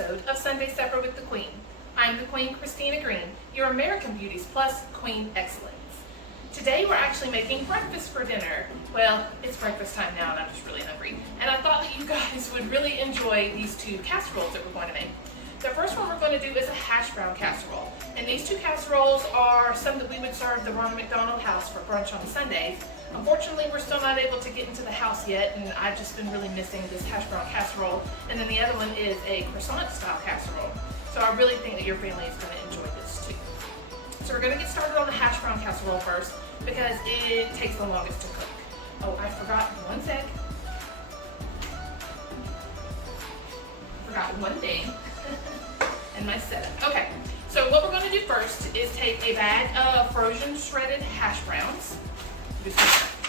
episode of Sunday Supper with the Queen. I'm the Queen, Christina Green, your American Beauties Plus Queen Excellence. Today we're actually making breakfast for dinner. Well, it's breakfast time now and I'm just really hungry. And I thought that you guys would really enjoy these two casseroles that we're going to make. The first one we're going to do is a Hashbrown Casserole. And these two casseroles are some that we would serve the Ronald McDonald House for brunch on Sundays. Unfortunately, we're still not able to get into the house yet, and I've just been really missing this Hashbrown Casserole. And then the other one is a Croissant style casserole. So I really think that your family is going to enjoy this too. So we're going to get started on the Hashbrown Casserole first because it takes the longest to cook. Oh, I forgot one sec. Forgot one thing in my setup. Okay, so what we're going to do first is take a bag of frozen shredded hash browns. Just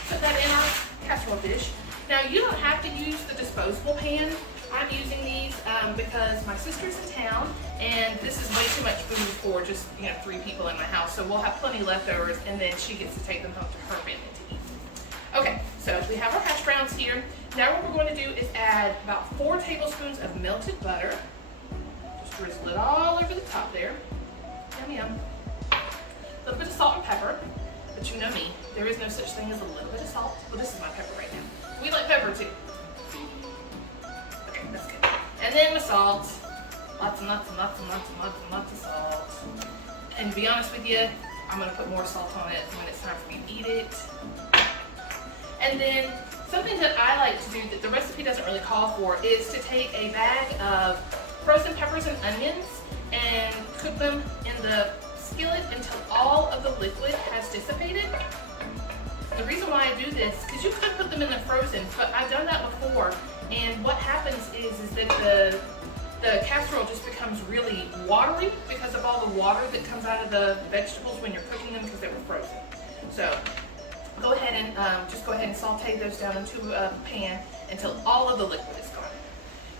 put that in our casserole dish. Now you don't have to use the disposable pan. I'm using these because my sister's in town and this is way too much food for just 3 people in my house. So we'll have plenty leftovers and then she gets to take them home to her family to eat. Okay, so we have our hash browns here. Now what we're going to do is add about 4 tablespoons of melted butter. Just drizzle it all over the top there. Yum yum. A little bit of salt and pepper. But you know me, there is no such thing as a little bit of salt. Well, this is my pepper right now. We like pepper too. Okay, that's good. And then the salt. Lots and lots and lots and lots and lots and lots of salt. And to be honest with you, I'm going to put more salt on it when it's time for me to eat it. And then something that I like to do that the recipe doesn't really call for is to take a bag of frozen peppers and onions and cook them in the skillet until all of the liquid has dissipated. The reason why I do this, because you could put them in the frozen, but I've done that before, and what happens is that the casserole just becomes really watery because of all the water that comes out of the vegetables when you're cooking them because they were frozen. So go ahead and just go ahead and saute those down into a pan until all of the liquid is gone.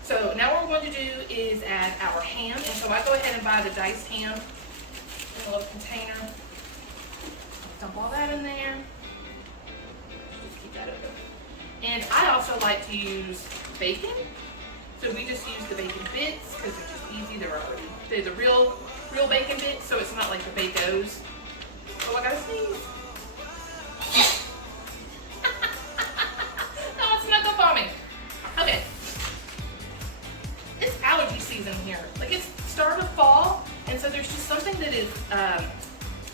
So now what we're going to do is add our ham, and so I go ahead and buy the diced ham in a little container. Dump all that in there. Just keep that open. And I also like to use bacon. So we just use the bacon bits because they're just easy. They're the real bacon bits, so it's not like the Bacos. Oh, I gotta sneeze. No, it's snuck up on me. Okay. It's allergy season here. Like it's start of fall. And so there's just something that is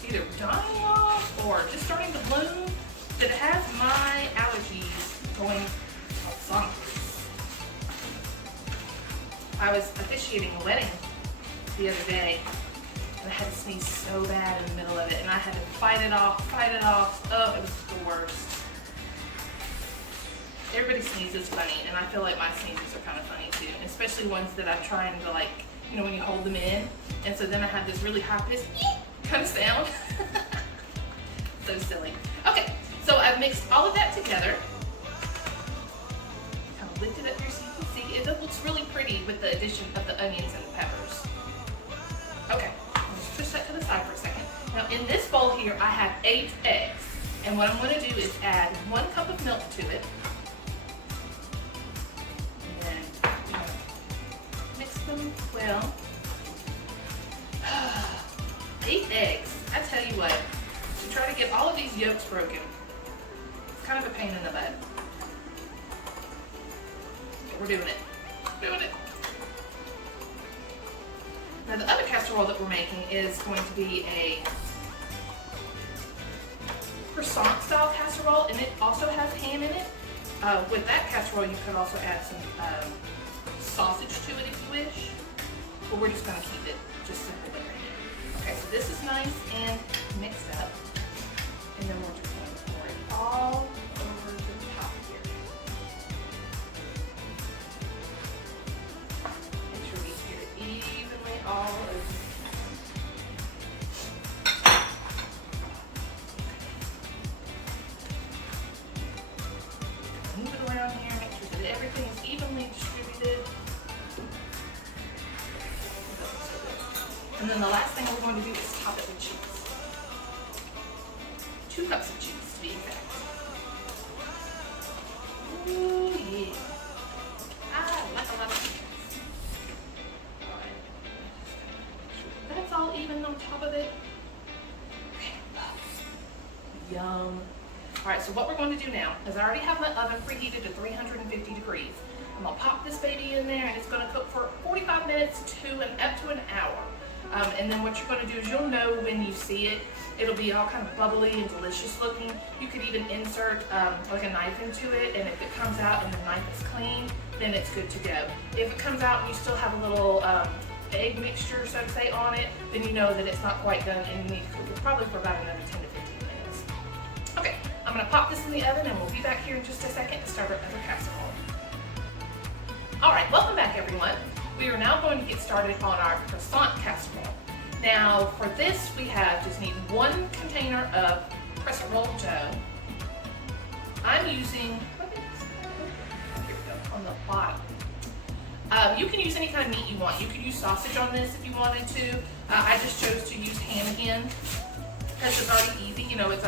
either dying off or just starting to bloom that has my allergies going bonkers. I was officiating a wedding the other day and I had to sneeze so bad in the middle of it and I had to fight it off. Oh, it was the worst. Everybody sneezes funny and I feel like my sneezes are kind of funny too, especially ones that I'm trying to when you hold them in. And so then I have this really high-pitched kind of sound. So silly. Okay, so I've mixed all of that together. Kind of lift it up here so you can see. It looks really pretty with the addition of the onions and the peppers. Okay, let's push that to the side for a second. Now in this bowl here, I have 8 eggs. And what I'm going to do is add 1 cup of milk to it. Well, 8 eggs. I tell you what, to try to get all of these yolks broken, it's kind of a pain in the butt. But we're doing it. Now the other casserole that we're making is going to be a croissant style casserole, and it also has ham in it. With that casserole, you could also add some sausage to it if you wish. But we're just going to keep it just simple right here. Okay, so this is nice and mixed up. And then we're just going to pour it all over the top here. Make sure we get it evenly all over. Move it around here, make sure that everything is evenly distributed. And then the last thing we're going to do is top it with cheese. 2 cups of cheese to be exact. Ooh, yeah. I like a lot of cheese. going to do now is I already have my oven preheated to 350 degrees. I'm gonna pop this baby in there and it's gonna cook for 45 minutes to up to an hour. And then what you're gonna do is you'll know when you see it. It'll be all kind of bubbly and delicious looking. You could even insert like a knife into it, and if it comes out and the knife is clean, then it's good to go. If it comes out and you still have a little egg mixture, so to say, on it, then you know that it's not quite done and you need to cook it probably for about another 10 to 15 minutes. Okay, I'm gonna pop this in the oven and we'll be back here in just a second to start our other casserole. All right, welcome back everyone. We are now going to get started on our croissant casserole. Now for this we just need 1 container of crescent roll dough. I'm using, here we go, on the bottom. You can use any kind of meat you want. You could use sausage on this if you wanted to. I just chose to use ham again because it's already easy. You know, it's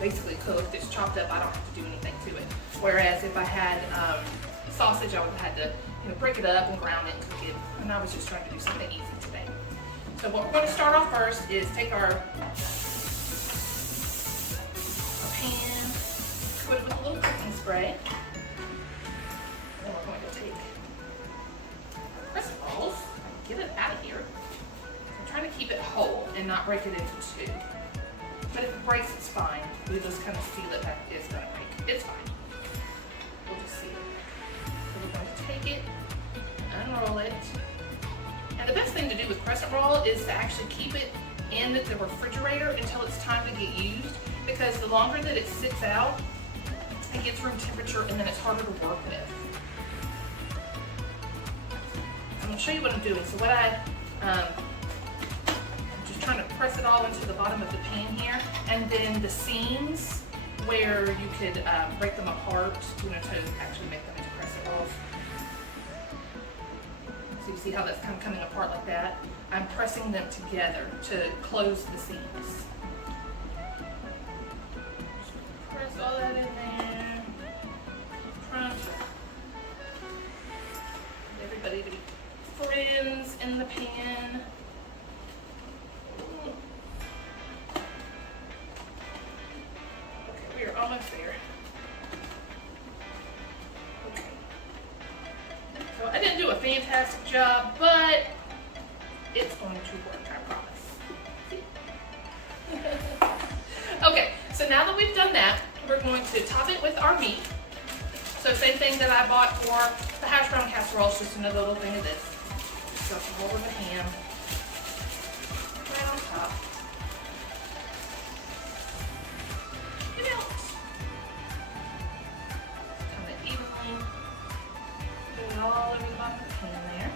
basically cooked. It's chopped up. I don't have to do anything to it. Whereas if I had sausage, I would have had to break it up and ground it and cook it. And I was just trying to do something easy today. So what we're going to start off first is take our pan, coat it with a little cooking spray. Then we're going to take our crescent rolls and get it out of here. I'm trying to keep it whole and not break it into 2. But if it breaks, it's fine. We just kind of feel it that it's going to break. It's fine. We'll just see it. So we're going to take it, unroll it. And the best thing to do with crescent roll is to actually keep it in the refrigerator until it's time to get used, because the longer that it sits out, it gets room temperature and then it's harder to work with. I'm going to show you what I'm doing. So what I'm just trying to press it all into the bottom of the pan here, and then the seams where you could break them apart, to actually make them into crescent rolls. So you see how that's kind of coming apart like that? I'm pressing them together to close the seams. Press all that in there. Trying to get everybody to be friends in the pan. Okay, we are almost there. So I didn't do a fantastic job, but it's going to work, I promise. Okay, so now that we've done that, we're going to top it with our meat. So same thing that I bought for the Hashbrown Casserole, it's just another little thing of this. So some over the ham, right on top. Get out. Kind of evenly. Put it all over the bottom of the pan there.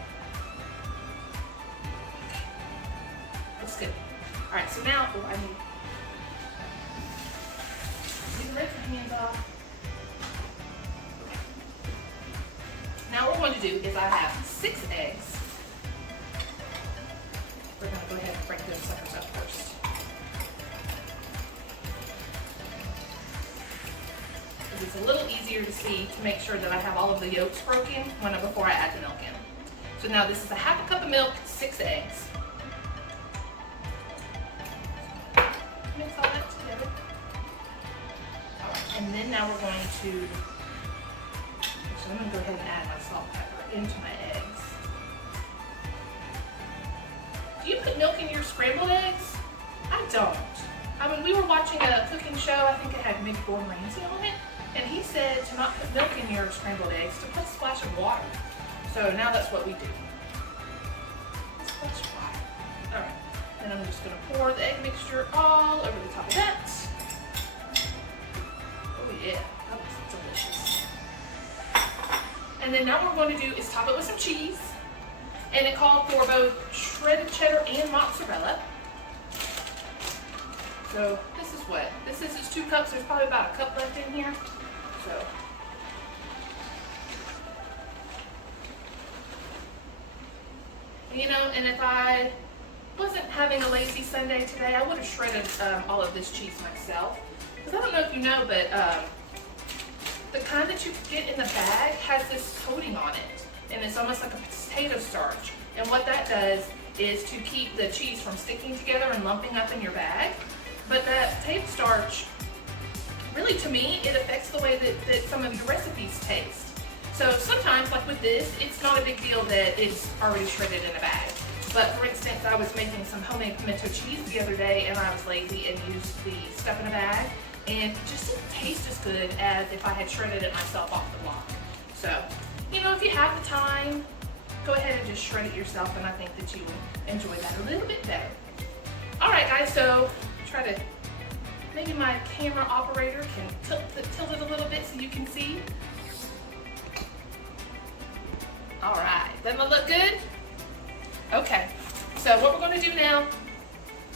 Looks good. All right, so now I need to rinse my hands off. Okay. Now what we're going to do is I have 6 eggs. We're going to go ahead and break those suckers up first. It's a little easier to see to make sure that I have all of the yolks broken before I add the milk in. So now this is a half a cup of milk, 6 eggs. Mix all that together. All right, and then now we're going to, so I'm going to go ahead and add my salt and pepper into my eggs. Do you put milk in your scrambled eggs? I don't. I mean, we were watching a cooking show, I think it had maybe Gordon Ramsay on it. And he said to not put milk in your scrambled eggs, to put a splash of water. So now that's what we do. A splash of water. All right. Then I'm just going to pour the egg mixture all over the top of that. Oh yeah, that looks delicious. And then now what we're going to do is top it with some cheese. And it called for both shredded cheddar and mozzarella. So this is what? This is 2 cups. There's probably about a cup left in here. So and if I wasn't having a lazy Sunday today, I would have shredded all of this cheese myself. Because I don't know if you know, but the kind that you get in the bag has this coating on it. And it's almost like a potato starch. And what that does is to keep the cheese from sticking together and lumping up in your bag. But that potato starch really to me, it affects the way that some of your recipes taste. So sometimes, like with this, it's not a big deal that it's already shredded in a bag. But for instance, I was making some homemade pimento cheese the other day and I was lazy and used the stuff in a bag, and it just didn't taste as good as if I had shredded it myself off the block. So, you know, if you have the time, go ahead and just shred it yourself, and I think that you will enjoy that a little bit better. All right, guys, so try to, maybe my camera operator can tilt it a little bit so you can see. All right, doesn't it look good? Okay, so what we're going to do now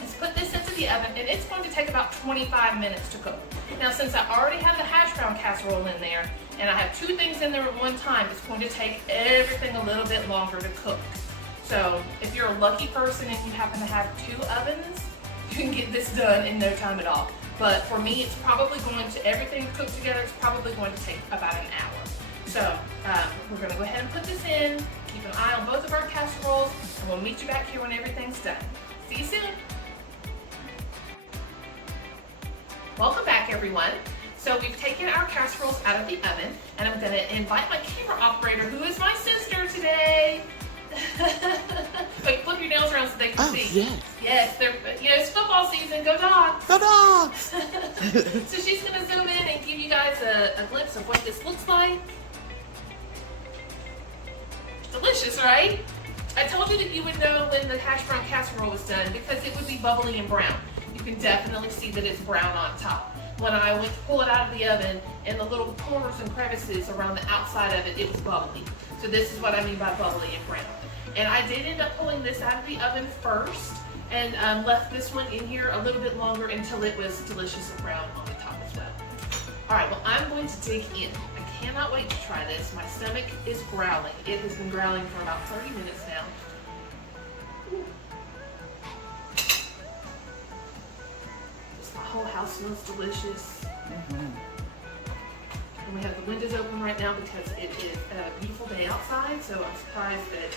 is put this into the oven, and it's going to take about 25 minutes to cook. Now, since I already have the Hashbrown Casserole in there, and I have two things in there at one time, it's going to take everything a little bit longer to cook. So if you're a lucky person and you happen to have two ovens, you can get this done in no time at all. But for me, it's probably going to, everything cooked together, it's probably going to take about an hour. So we're going to go ahead and put this in, keep an eye on both of our casseroles, and we'll meet you back here when everything's done. See you soon. Welcome back, everyone. So we've taken our casseroles out of the oven, and I'm going to invite my camera operator, who is my sister today. Wait, flip your nails around so they can see. Yes. Yes, it's football season. Go Dogs. Go Dogs. So she's going to zoom in and give you guys a glimpse of what this looks like. Delicious, right? I told you that you would know when the Hashbrown Casserole was done because it would be bubbly and brown. You can definitely see that it's brown on top. When I went to pull it out of the oven, in the little corners and crevices around the outside of it, it was bubbly. So this is what I mean by bubbly and brown. And I did end up pulling this out of the oven first and left this one in here a little bit longer until it was delicious and brown on the top as well. All right, well, I'm going to dig in. I cannot wait to try this. My stomach is growling. It has been growling for about 30 minutes now. Ooh. Just the whole house smells delicious. And we have the windows open right now because it is a beautiful day outside, so I'm surprised that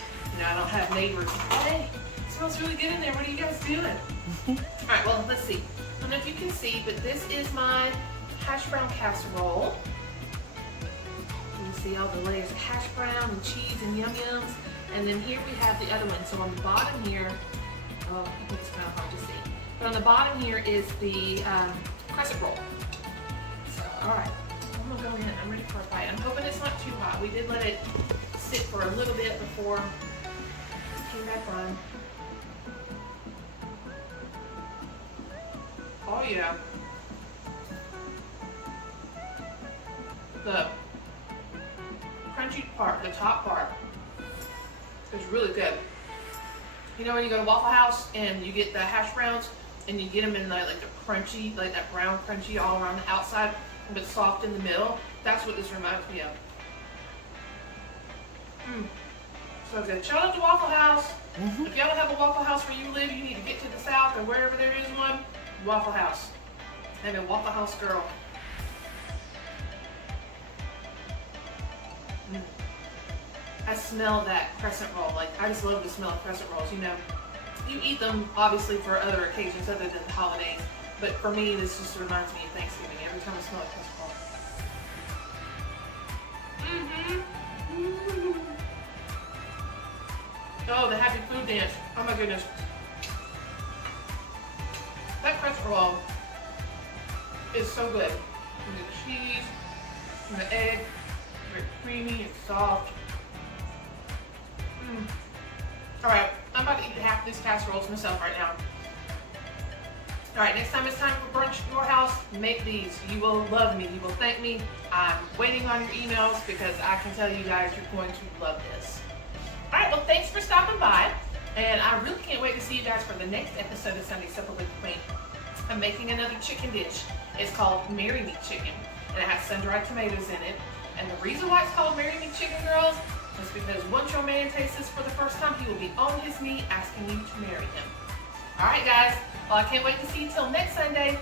I don't have neighbors. Hey, it smells really good in there. What are you guys doing? All right, well, let's see. I don't know if you can see, but this is my Hashbrown Casserole. You see all the layers of hash brown and cheese and yum yums. And then here we have the other one. So on the bottom here, oh, I think it's kind of hard to see. But on the bottom here is the crescent roll. So, all right, I'm gonna go in. I'm ready for a bite. I'm hoping it's not too hot. We did let it sit for a little bit before it came back on. Oh yeah. The crunchy part, the top part, is really good. You know when you go to Waffle House and you get the hash browns and you get them in like the crunchy, like that brown crunchy all around the outside, but soft in the middle? That's what this reminds me of. So good. Shout out to Waffle House. If y'all don't have a Waffle House where you live, you need to get to the south or wherever there is one. Waffle House. I'm a Waffle House girl. I smell that crescent roll. Like, I just love the smell of crescent rolls. You know, you eat them obviously for other occasions other than the holidays, but for me, this just reminds me of Thanksgiving every time I smell a crescent roll. Oh, the happy food dance. Oh my goodness. That crescent roll is so good. And the cheese, and the egg, very creamy, it's soft. All right, I'm about to eat half of these casseroles myself right now. All right, next time it's time for brunch at your house, make these. You will love me. You will thank me. I'm waiting on your emails because I can tell you guys you're going to love this. All right, well, thanks for stopping by. And I really can't wait to see you guys for the next episode of Sunday Supper with Queen. I'm making another chicken dish. It's called Marry Me Chicken, and it has sun-dried tomatoes in it. And the reason why it's called Marry Me Chicken, girls, is because once your man tastes this for the first time, he will be on his knee asking you to marry him. All right, guys. Well, I can't wait to see you till next Sunday.